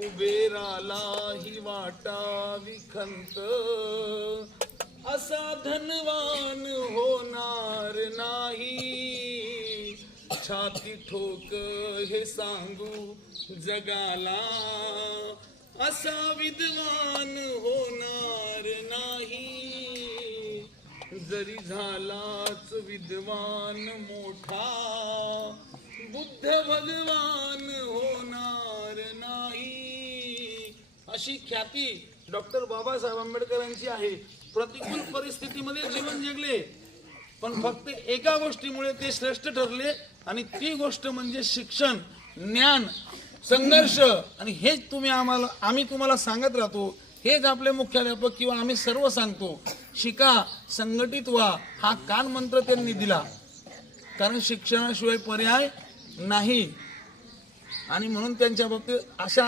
कुबेराला ही वाटावी खंत, असा धनवान होणार नाही. छाती ठोक हे सांगू जगाला, असा विद्वान होणार नाही. जरी झालाच विद्वान मोठा, बुद्ध भगवान होणार नाही. अशी ख्याती डॉक्टर बाबासाहेब आंबेडकरांची आहे. प्रतिकूल परिस्थितीमध्ये जीवन जगले, पण फक्त एका गोष्टीमुळे ते श्रेष्ठ ठरले, आणि ती गोष्ट म्हणजे शिक्षण, ज्ञान, संघर्ष. आणि हेच आम्ही तुम्हाला सांगत राहतो. हेच आपले मुख्याध्यापक किंवा आम्ही सर्व सांगतो. शिका, संघटित व्हा, हा कान मंत्र त्यांनी दिला. कारण शिक्षणाशिवाय पर्याय नाही. आणि म्हणून त्यांच्या बाबतीत अशा